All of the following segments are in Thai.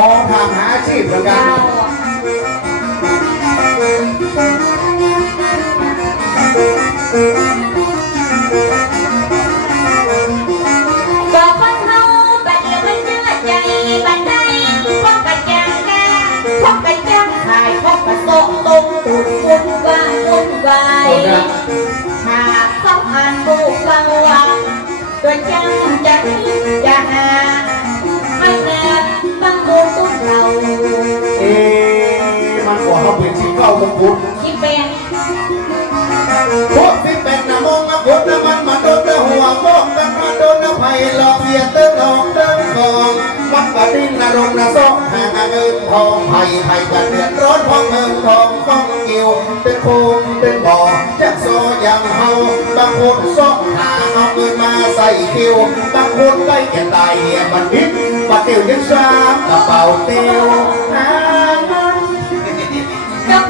อทำหาอาชีพเหมือนกัเจ้าน เขาเป็นชิงเก้ามงกุฎที่เป็นพวกที่เป็นนะมงนะพุทธนะมันมาโดนนะหัวมกกันมาโดนนะไผ่หลอกเสียเติมหลอกเติมกองมัดกระดิ่งนะรงนะซอกหาเงินทองไผ่ไผ่กันเดือดร้อนเพราะเงินทองฟ้องเกี่ยวเป็นโคงเป็นบ่อจักโซอย่างเฮาบางคนซอกหาเอาเงินมาใส่คิวบางคนไปแก่ไตบัดนี้บัดเตียวยังซ้ำกระเป๋าเตียวหาเงิน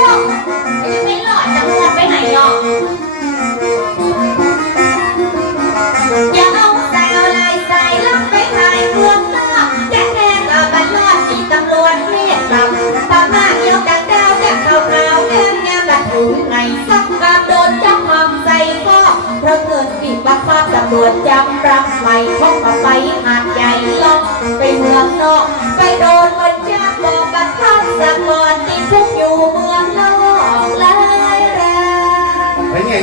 หลอกโดนยุกหลอกเอาเงินในห้ามาเอาเงินแล้วเร็วพ่อก็เอาสาวมันไม่เราไปเก็บดอกดวงพะเยายับตึงเย้าตึงมิงโอ้เดินยักษ์หมดจะเอาสาวไปขายนี่นะโอ้เป็นใจไลอกไล่ลอดจะหมดไปไหนหรอกอย่าเอาใส่เอาลายใส่ลับไปขายเมืองนอกแจ้งแน่กับบันรอดที่ตำรวจเรียกจับตามมาเกี่ยวกับดาวแต่ขาวขาแดงแง่กระถุงไงสักกับโดนจับหอมใส่อกเพราะเงินบีบบังคับตำรวจจำรับใหม่ท่องมาไปหาดใหญ่ลองไปเมืองนอก ไปโดนมันจับบอกกันทักสะกอน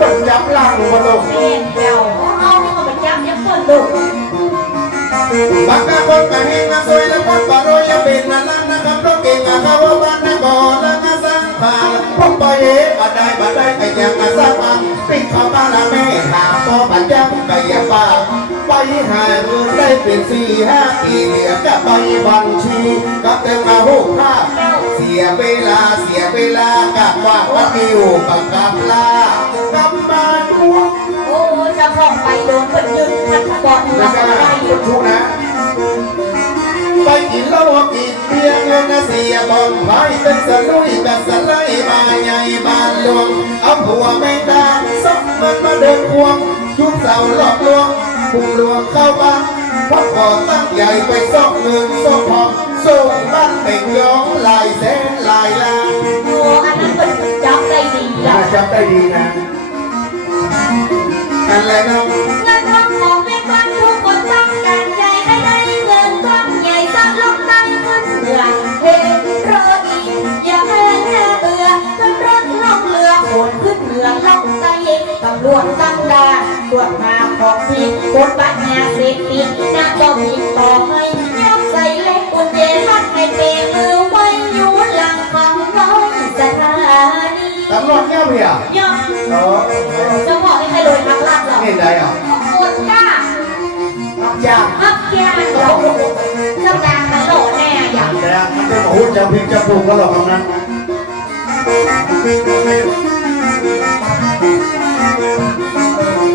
เปิดจับหลังมาลงแม่เดียวเอานี่ก็ไปจับยังคนดุบางคนก็เฮงนะสวยล้วคนก็รยอยเป็นนั่นนั่นนะครับรถเก่งอะเขาว่าบ้านนะบ่อแล้วก็สร้างผานพวกไปเอ๋บัดได้บัดได้ไอ้ยังอะสร้างบ้าปิดเขาบ้านละแม่หาพ่อบัดยังไก่ยาบ้าไปหาเงินได้เป็นสี่ห้าปีเหลือจะไปบัญชีก็เติมมาากว่าวัดนิวกับกับลากำมาดวงโอ้จะพองไปโดนคนยืนพัดก่อนแล้มาวก็ไล่คุณทุกนะ ไปกินเหล้ากินเบียร์เงินเสียบอลไพ่เป็นสลุยกับสไลมาใหญ่บ้านหลวงเอาหัวไม่ดาซักมันมาเดินควงชุดเสาหลอกลวงพุ่งลวงเข้าบ้านพักก่อนตั้งใหญ่ไปซอกเงินซอกทองส่งบ้านเป็นย้องลายแสนลาย อันแรกนะเงินทองของแม่บ้านทุกคนต้องการใจให้ได้เงินก้อนใหญ่ซัดลงในเงินเหนือเฮโรอีอย่าแพ้แค่เบื่อขึ้นร ยทางลัดหรอนี่ได้เหรอโคตรกล้ารับจ้างอัพแกนเราเจ้าการมันโหลแน่อย่างแต่มันจะมาหุ้นจะพิงจะปลูกก็หรอกนะ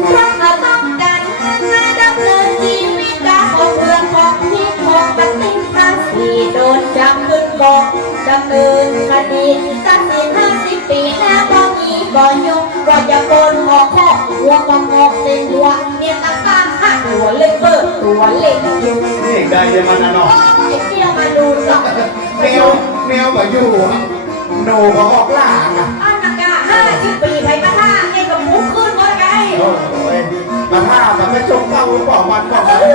เพราะเขาต้องการเงินมาดำเนินชีวิตการของเมืองของที่ของปฏิภาษีโดนจำขึ้นบอกดำเนินคดีตัดสินห้าสิบปีหน้าบ่มีบ่ย กก็จะโกนหอกข้อหัวก็งอกเส้นหัวเนี่ยตาตาหักหัวเลยเปิดตัวเล็กอยู่นี่ได้ยังมันนะเนาะไอ้เตี้ยมาดูหรอกแมวแมวมาอยู่โนก็ออกล่าอะอันนักกาห้าสิบปีไปมาท่าเองกับมุกขึ้นก็ไงโอ้ยมาท่ามันไม่จงเต้าบอกมันบอกเออมีเข้าไปห้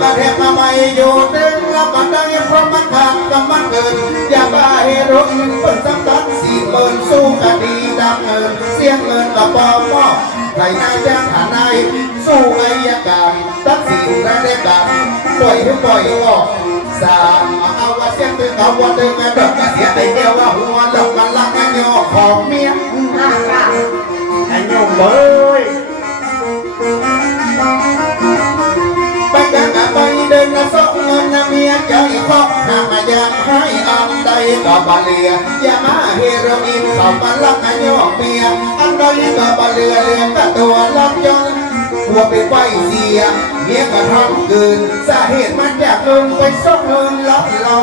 กระเทกระไม่อยู่ตึงแล้วมันได้เพราะมันขาดกับมันเกินอย่าบ้าเฮโรอีนเป็นสำคัญสี่เปินสู้คดีดำเนินเสียงเงินกับปอมอใครนายจ้างหานายสู้ไอายาการตัดสินได้ได้การปล่อยให้ปล่อยออกสามเอาว่าเสียงตึงเอาว่าตึงกระดอกเสียแต่แก้วว่าหัวหลอกมันลักกันยอของเมียอ่าค่ะไอ้โยมเอ้ย ก็บาเลียอย่ามาเฮโรอีนเข้ามาลักกันยอกเมียอันใดก็บาเลือเลือก็ตัวลักยนหัวไปไฟเสียเมียก็ทำเกินสาเหตุมันอยากเงินไปส่งเงินล็อกหลอก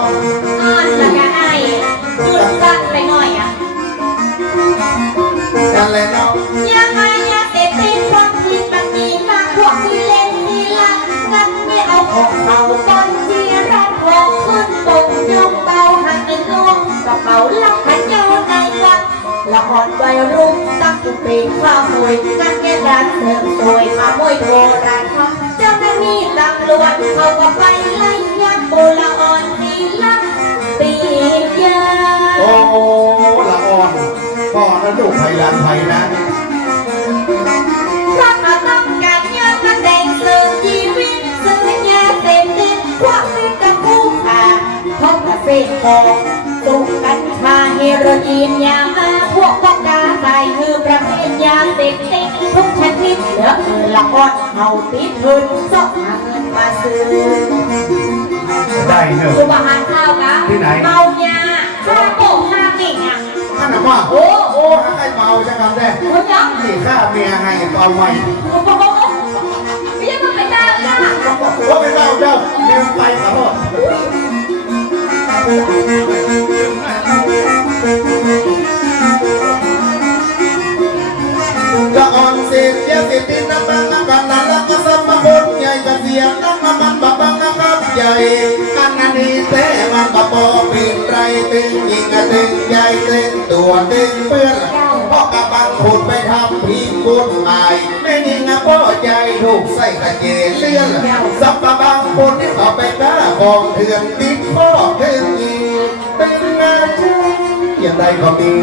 อ่อนละกันไอ้จุดสั้นไปหน่อยอะกันเลยเนาะยังไงยาเสพติดความผิดมันมีมากพวกที่เล่นที่ลักกันไม่เอาของเขาตอน ละอ่อนวัยรุ่นตั้งตุกปีข้าวมวยกันแก่ร้านเสริมสวยมาโมยโบราณครับเจ้าหน้าที่ตำรวจเขาก็ไปไล่ยัดโบละอ่อนนีลักปียาโอ้ละอ่อนก่อนนลูกไผ่ลันไผ่นะเพราะเขาต้องการเงินมาแต่งซื้อชีวิตซื้อยาเสพติดควักมิตรกับผู้ขาพบกับเศษทอง สุกกัญชาเฮโรอีนยามาพวกพวกกาใส่คือประเภทยาเสพติดทุกชนิดเหลือเกินละอ่อนเอาติดทุนสอกหาเงินมาซื้อได้เนอะสุบหารข้าวกะที่ไหน เมายาข้าวโป่งข้าวกิ่งอะท่านน่ะว่าโอ้โอ้ให้เมาใช่คำได้คุณยักษ์นี่ข้าเมียให้เอาไว้โอ้โหไม่ใช่มันไม่ได้จ้ะว่าไม่เล่าเจ้าเลี้ยงไปตลอด จะอ่อนเสียเสียสิติน้ำมันน้ำกันนั่นละก็สมบูรณ์ใหญ่จะเสียงน้ำมันบับบังนะครับใหญ่อันนั้นนี่แต่มันก็พอเป็นไรตึงยิงกระตึงใหญ่ตึงตัวตึงเปื้อนเพราะกระบังขุดไปทำพีกฎหมายไม่ยิงนะพ่อ ลูกใส่กระเจเลื่อนสับกระบังคนที่เขาไปกล้ากองเถื่อนติดพ่อเถึงยิงเป็นงานชื่ออย่างไรก็มี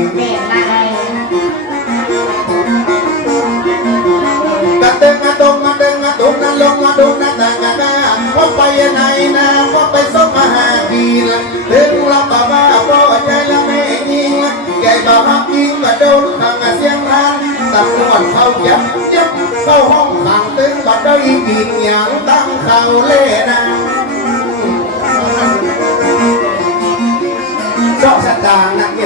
กระเตงกระตงกระเตงกระตุกนั้นลงมาดูนะแต่งกันนะพอไปไหนนะพอไปสมมาหากีละถึงละบ้าบ้าพ่อใจละแม่ยิงแกบ้าฮักยิงกระโดดทางเสียงทานตำรวจเขาจับจับเข้าห้องขัง ตึงบัดได้กินอย่างตั้งเขาเล่นะชอบสัตานักเกี